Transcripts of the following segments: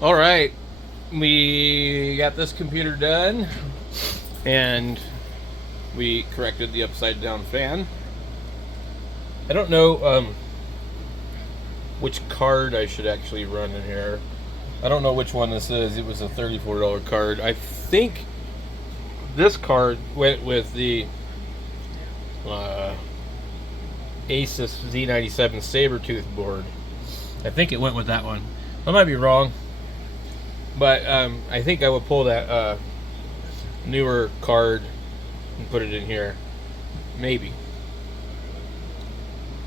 All right, we got this computer done, and we corrected the upside down fan. I don't know which card I should actually run in here. I don't know which one this is. It was a $34 card. I think this card went with the uh, Asus Z97 Sabertooth board. I think it went with that one. I might be wrong, but I think I would pull that newer card and put it in here. Maybe.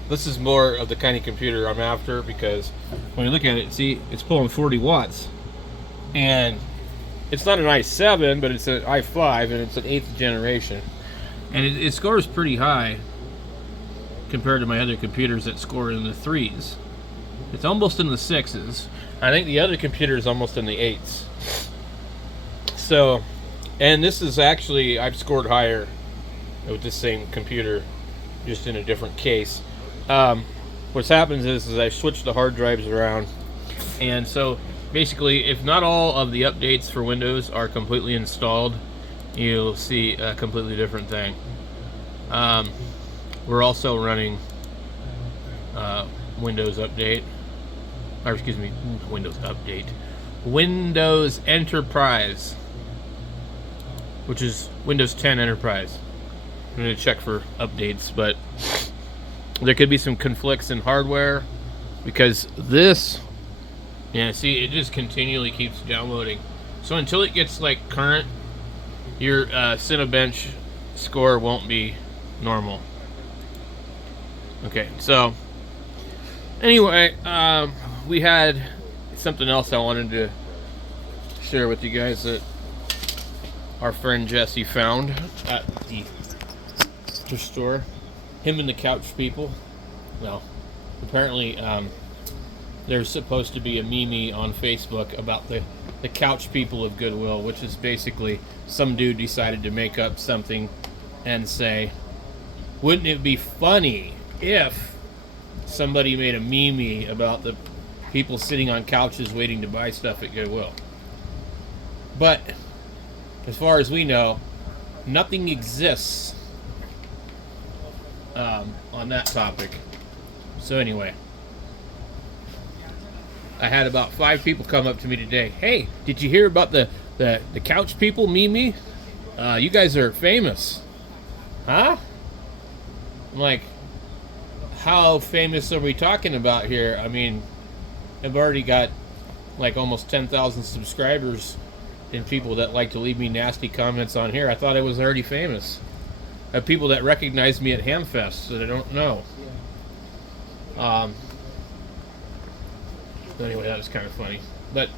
This is more of the kind of computer I'm after, because when you look at it, see, it's pulling 40 watts. And it's not an i7, but it's an i5, and it's an 8th generation. And it scores pretty high compared to my other computers that score in the 3s. It's almost in the 6s. I think the other computer is almost in the 8s. So, and this is actually, I've scored higher with this same computer, just in a different case. What's happens is I switched the hard drives around, and so basically, if not all of the updates for Windows are completely installed, you'll see a completely different thing. We're also running Windows Update, or excuse me, Windows Update, Windows Enterprise, which is Windows 10 Enterprise. I'm going to check for updates, but there could be some conflicts in hardware, because this, yeah, see, it just continually keeps downloading. So until it gets like current, your Cinebench score won't be normal. Okay, so anyway, we had something else I wanted to share with you guys that our friend Jesse found at the store. Him and the couch people. Well, apparently there's supposed to be a meme on Facebook about the couch people of Goodwill, which is basically some dude decided to make up something and say, wouldn't it be funny if somebody made a meme about the people sitting on couches waiting to buy stuff at Goodwill? But as far as we know, nothing exists on that topic. So anyway, I had about 5 people come up to me today. Hey, did you hear about the couch people meme? You guys are famous. Huh? I'm like, how famous are we talking about here? I mean, I've already got like almost 10,000 subscribers and people that like to leave me nasty comments on here. I thought I was already famous. I have people that recognize me at Hamfest that I don't know. Anyway, that was kind of funny. But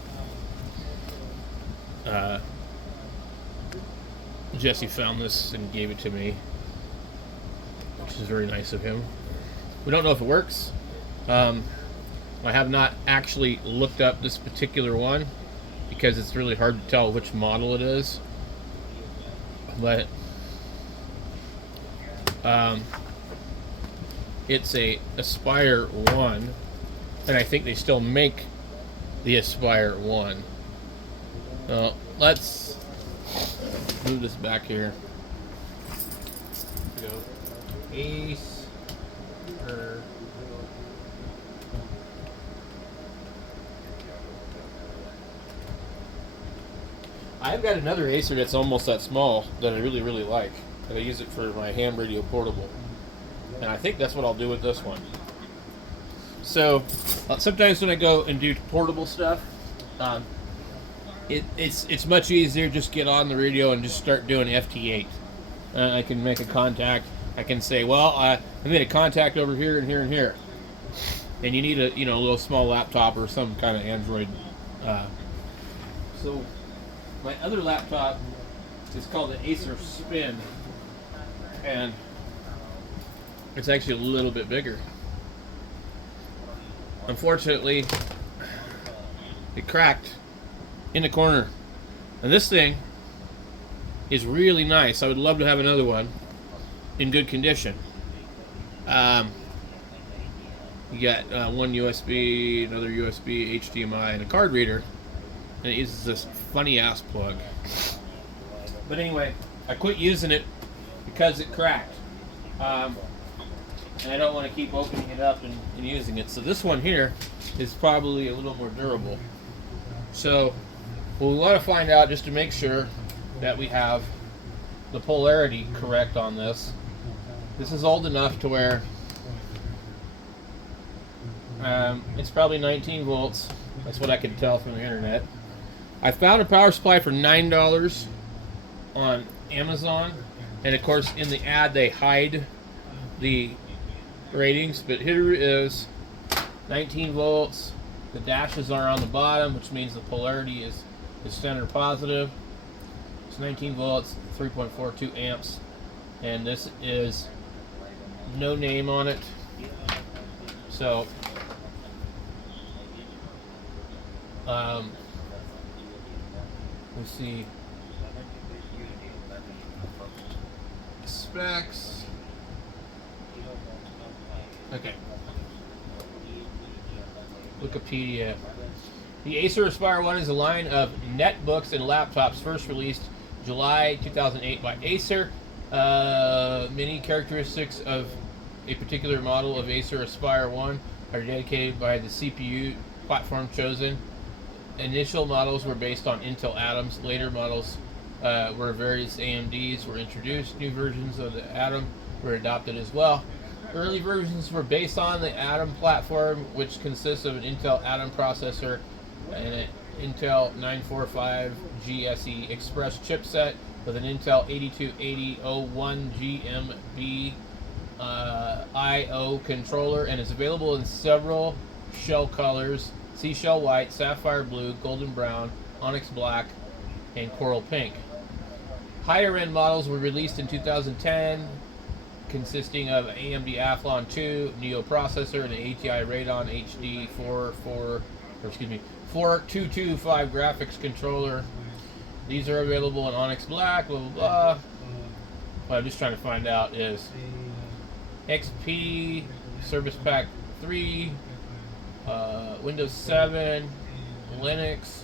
Jesse found this and gave it to me, which is very nice of him. We don't know if it works. I have not actually looked up this particular one because it's really hard to tell which model it is. But it's a Aspire 1, and I think they still make the Aspire 1. Let's move this back here. Go Ace. I've got another Acer that's almost that small that I really, really like. And I use it for my ham radio portable. And I think that's what I'll do with this one. So, sometimes when I go and do portable stuff, it's much easier just get on the radio and just start doing FT8. I can make a contact. I can say, well, I made a contact over here and here and here. And you need a little small laptop or some kind of Android. So my other laptop is called the Acer Spin, and it's actually a little bit bigger. Unfortunately, it cracked in the corner. And this thing is really nice. I would love to have another one in good condition. You got one USB, another USB, HDMI, and a card reader. and it uses this funny ass plug. But anyway, I quit using it because it cracked. And I don't want to keep opening it up and using it. So this one here is probably a little more durable. So what we want to find out, just to make sure that we have the polarity correct on this. This is old enough to where it's probably 19 volts. That's what I can tell from the internet. I found a power supply for $9 on Amazon, and of course in the ad they hide the ratings, but here is 19 volts. The dashes are on the bottom, which means the polarity is center positive. It's 19 volts, 3.42 amps, and this is no name on it. So let's see specs. Okay. Wikipedia. The Acer Aspire 1 is a line of netbooks and laptops first released July 2008 by Acer. Many characteristics of a particular model of Acer Aspire 1 are dedicated by the CPU platform chosen. Initial models were based on Intel Atoms. Later models where various AMDs were introduced. New versions of the Atom were adopted as well. Early versions were based on the Atom platform, which consists of an Intel Atom processor and an Intel 945 GSE Express chipset with an Intel 828001 GMB IO controller, and is available in several shell colors: seashell white, sapphire blue, golden brown, onyx black, and coral pink. Higher end models were released in 2010, consisting of AMD Athlon 2 Neo processor and an ATI Radeon HD 4225 graphics controller. These are available in onyx black, blah blah blah. What I'm just trying to find out is XP, Service Pack 3, Windows 7, Linux,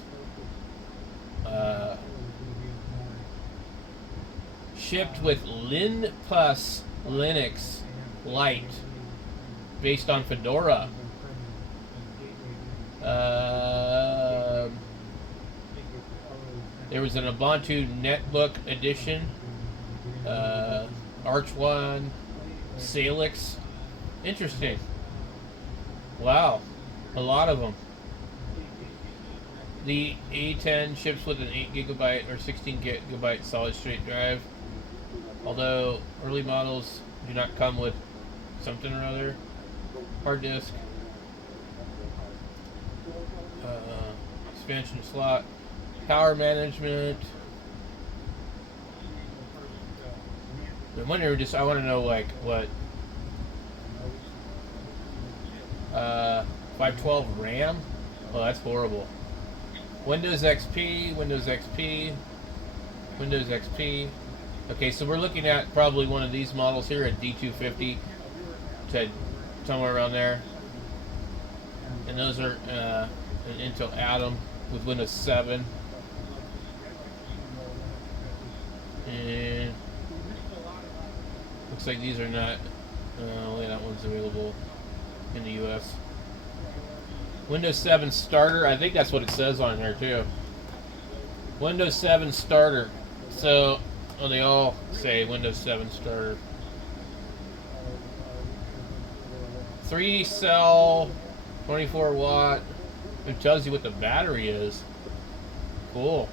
shipped with Linux Linux Lite, based on Fedora. There was an Ubuntu Netbook edition, Arch One, Salix. Interesting. Wow, a lot of them. The A10 ships with an 8GB or 16GB solid state drive, although early models do not come with something or other. Hard disk, expansion slot, power management. I want to know like what 512 RAM. Oh, that's horrible. Windows XP, Windows XP, Windows XP. Okay, so we're looking at probably one of these models here at D250 to somewhere around there. And those are an Intel Atom with Windows 7. And looks like these are not, only that one's available in the US. Windows 7 Starter, I think that's what it says on here too. Windows 7 Starter. So, well, they all say Windows 7 Starter. 3-cell, 24 watt. It tells you what the battery is. Cool.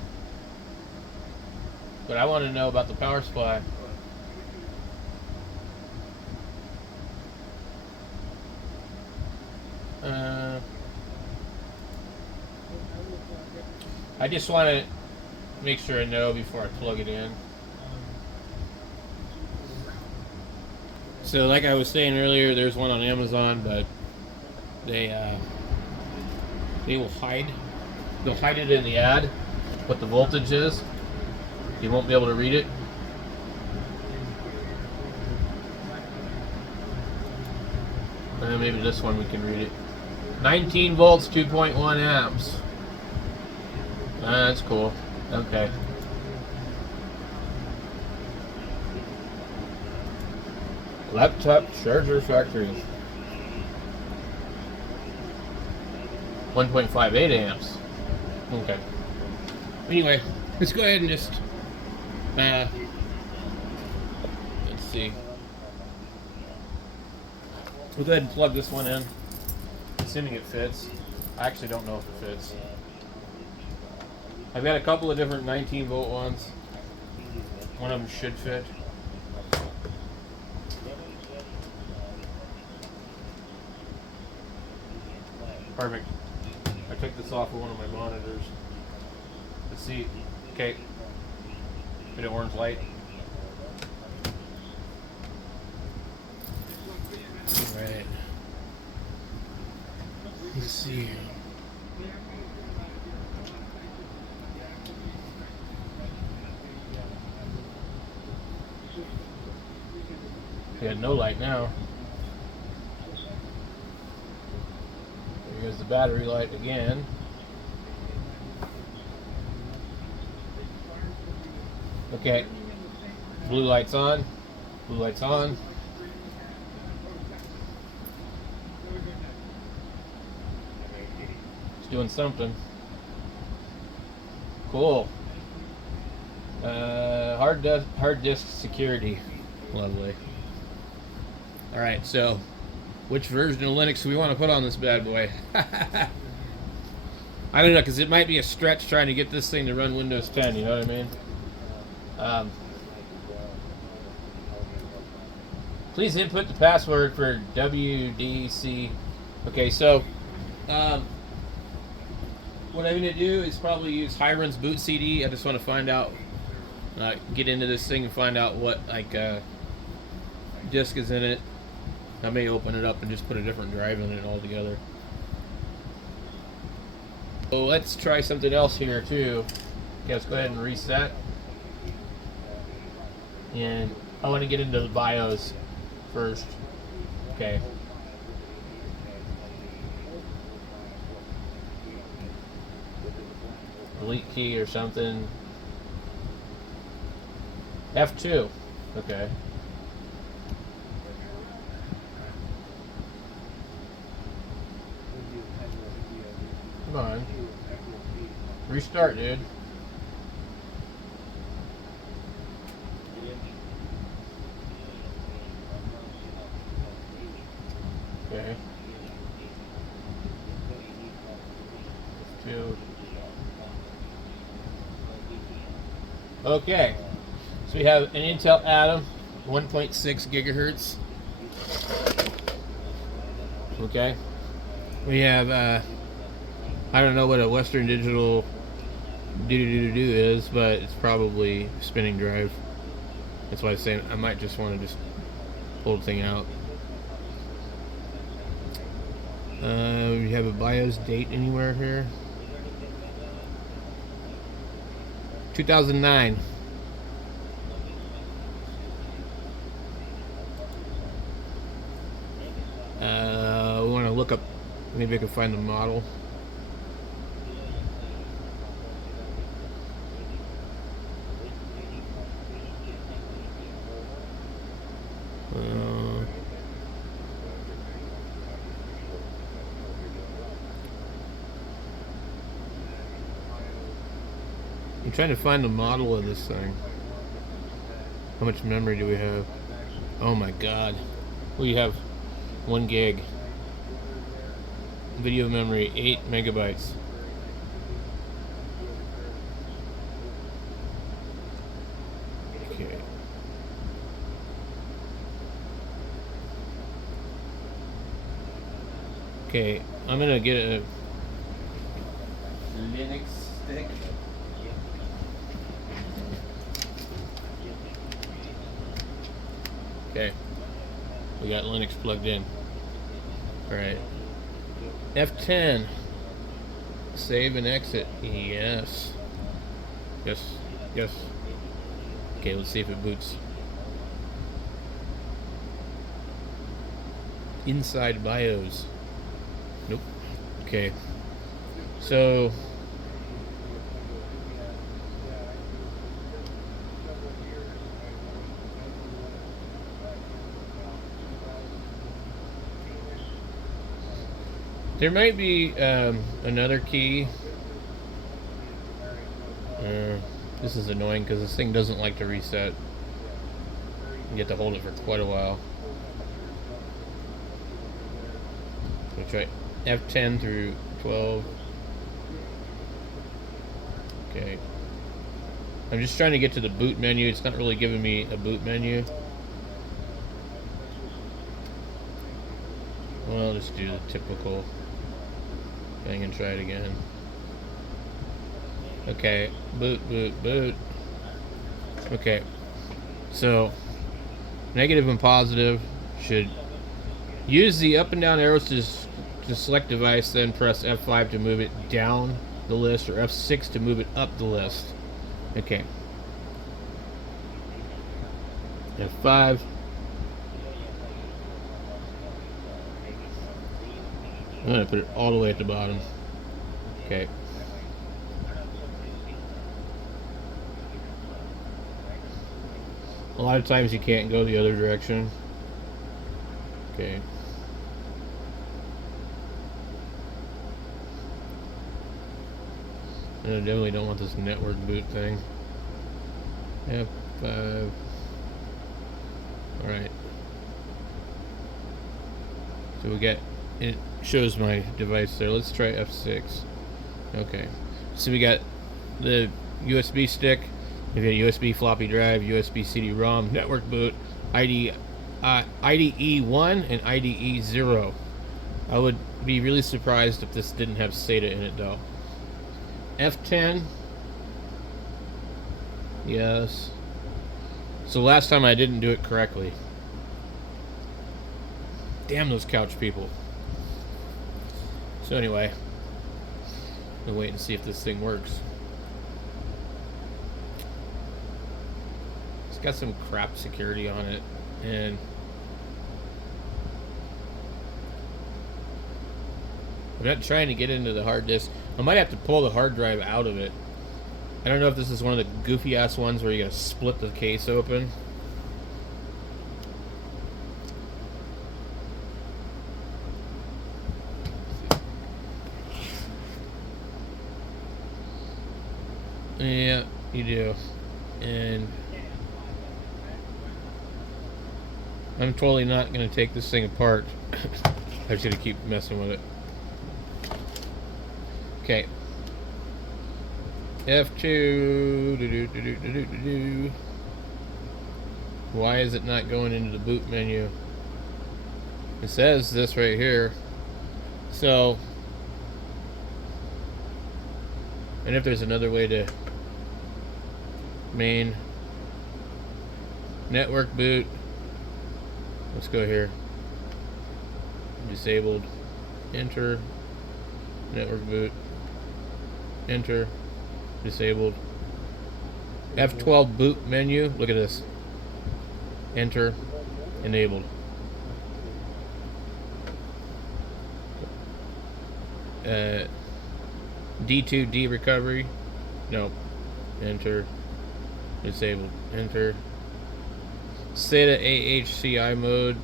But I want to know about the power supply. I just want to make sure I know before I plug it in. So like I was saying earlier, there's one on Amazon, but they will hide. They'll hide it in the ad, what the voltage is. You won't be able to read it. Maybe this one we can read it. 19 volts, 2.1 amps. That's cool. Okay. Laptop charger factory. 1.58 amps. Okay. Anyway, let's go ahead and just let's see. We'll go ahead and plug this one in, assuming it fits. I actually don't know if it fits. I've got a couple of different 19-volt ones. One of them should fit. Perfect. I took this off of one of my monitors. Let's see. Okay. Bit of orange light. Alright. Let's see. We got no light now. There goes the battery light again. Okay. Blue light's on. Blue light's on. It's doing something. Cool. Hard disk security. Lovely. Alright, so which version of Linux do we want to put on this bad boy? I don't know, because it might be a stretch trying to get this thing to run Windows 10, you know what I mean? Please input the password for WDC. Okay, so what I'm going to do is probably use Hiron's boot CD. I just want to find out, get into this thing and find out what disk is in it. I may open it up and just put a different drive in it altogether. So let's try something else here too. Okay, let's go ahead and reset. And I want to get into the BIOS first. Okay. Delete key or something. F2. Okay. Come on. Restart, dude. Okay. Two. Okay. So we have an Intel Atom, 1.6 gigahertz. Okay. We have I don't know what a Western Digital do is, but it's probably spinning drive. That's why I say I might just want to just pull the thing out. We have a BIOS date anywhere here. 2009. We want to look up, maybe I can find the model. I'm trying to find the model of this thing. How much memory do we have? Oh my god. We have 1 gig. Video memory, 8 megabytes. Okay. Okay, I'm gonna get a Linux stick. Okay, we got Linux plugged in. Alright. F10. Save and exit. Yes. Yes. Yes. Okay, let's see if it boots. Inside BIOS. Nope. Okay. So There might be another key. This is annoying because this thing doesn't like to reset. You get to hold it for quite a while. We'll try F10 through 12. Okay. I'm just trying to get to the boot menu. It's not really giving me a boot menu. Well, I'll just do the typical thing and try it again. Okay, boot. Okay, so negative and positive should use the up and down arrows to select device, then press F5 to move it down the list, or F6 to move it up the list. Okay. F5. I'm going to put it all the way at the bottom. Okay. A lot of times you can't go the other direction. Okay. I definitely don't want this network boot thing. F5. Alright. So we get, it shows my device there. Let's try F6. Okay. So we got the USB stick. We got USB floppy drive, USB CD-ROM, network boot, IDE 1 and IDE 0. I would be really surprised if this didn't have SATA in it though. F10. Yes. So last time I didn't do it correctly. Damn those couch people. So anyway, we'll wait and see if this thing works. It's got some crap security on it, and I'm not trying to get into the hard disk. I might have to pull the hard drive out of it. I don't know if this is one of the goofy ass ones where you gotta split the case open. Yeah, you do. And I'm totally not going to take this thing apart. I'm just going to keep messing with it. Okay. F2. Why is it not going into the boot menu? It says this right here. So, and if there's another way to main network boot, let's go here. Disabled. Enter. Network boot. Enter. Disabled. F12 boot menu. Look at this. Enter. Enabled. D2D recovery. Nope. Enter. Disabled. Enter. SATA AHCI mode.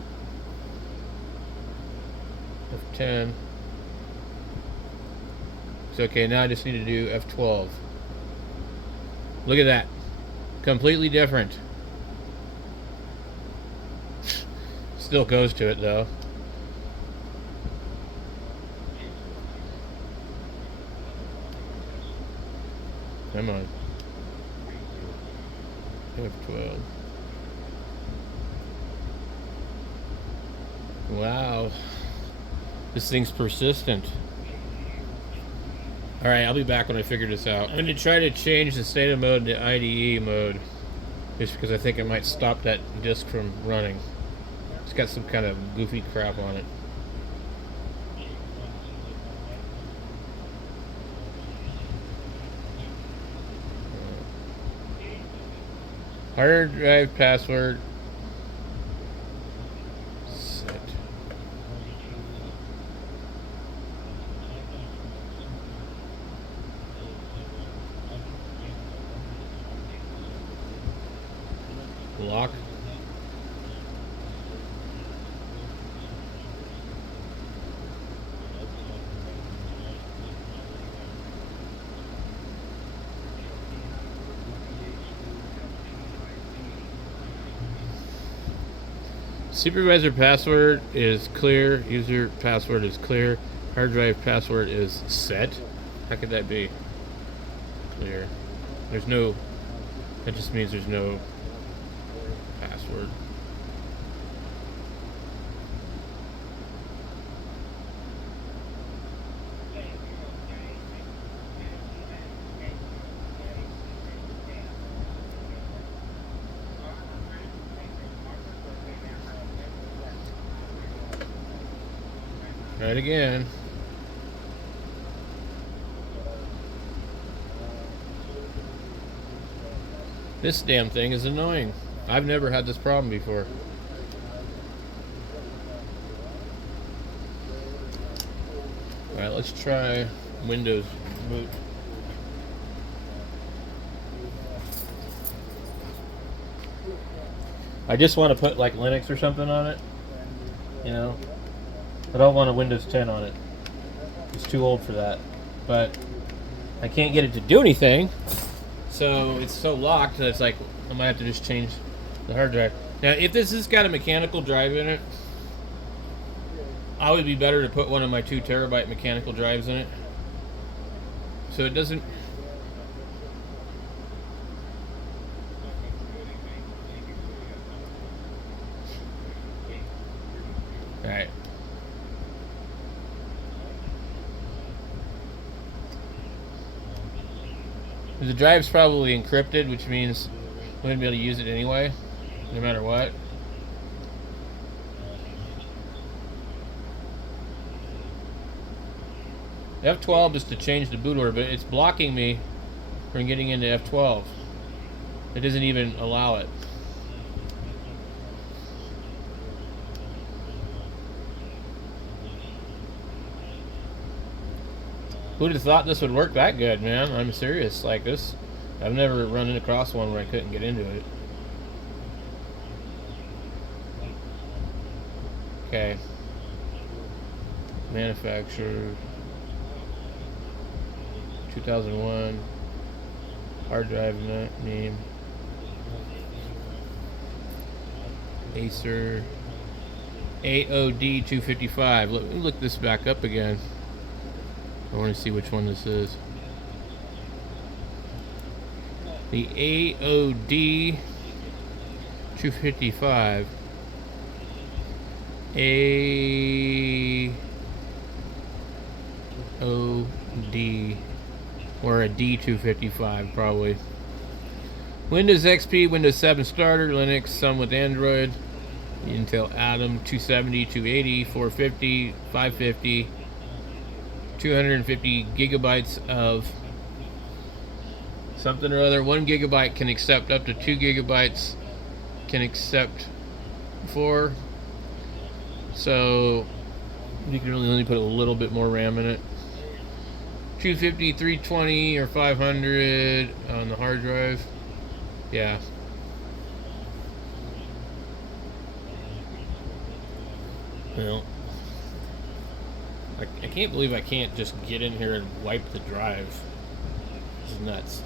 F10. So okay, now I just need to do F12. Look at that. Completely different. Still goes to it though. Come on. F12. Wow. This thing's persistent. Alright, I'll be back when I figure this out. I'm going to try to change the SATA mode to IDE mode. Just because I think it might stop that disk from running. It's got some kind of goofy crap on it. Hard drive password. Set. Lock. Supervisor password is clear. User password is clear. Hard drive password is set. How could that be clear? There's no. That just means there's no password. Try it again. This damn thing is annoying. I've never had this problem before. Alright, let's try Windows boot. I just want to put like Linux or something on it. You know? I don't want a Windows 10 on it. It's too old for that. But I can't get it to do anything. So it's so locked that it's like I might have to just change the hard drive. Now, if this has got a mechanical drive in it, I would be better to put one of my 2 terabyte mechanical drives in it. So it doesn't. Alright. The drive's probably encrypted, which means I'm going to be able to use it anyway, no matter what. F12 is to change the boot order, but it's blocking me from getting into F12. It doesn't even allow it. Who'd have thought this would work that good, man? I'm serious. Like this, I've never run across one where I couldn't get into it. Okay. Manufacturer 2001. Hard drive name. Acer AOD255. Let me look this back up again. I want to see which one this is. The AOD 255. AOD, or a D255 probably. Windows XP, Windows 7 starter, Linux, some with Android, Intel Atom 270, 280, 450, 550. 250 gigabytes of something or other. 1 gigabyte can accept up to 2 gigabytes can accept 4. So you can really only put a little bit more RAM in it. 250, 320, or 500 on the hard drive. Yeah. Well, I can't believe I can't just get in here and wipe the drive. This is nuts.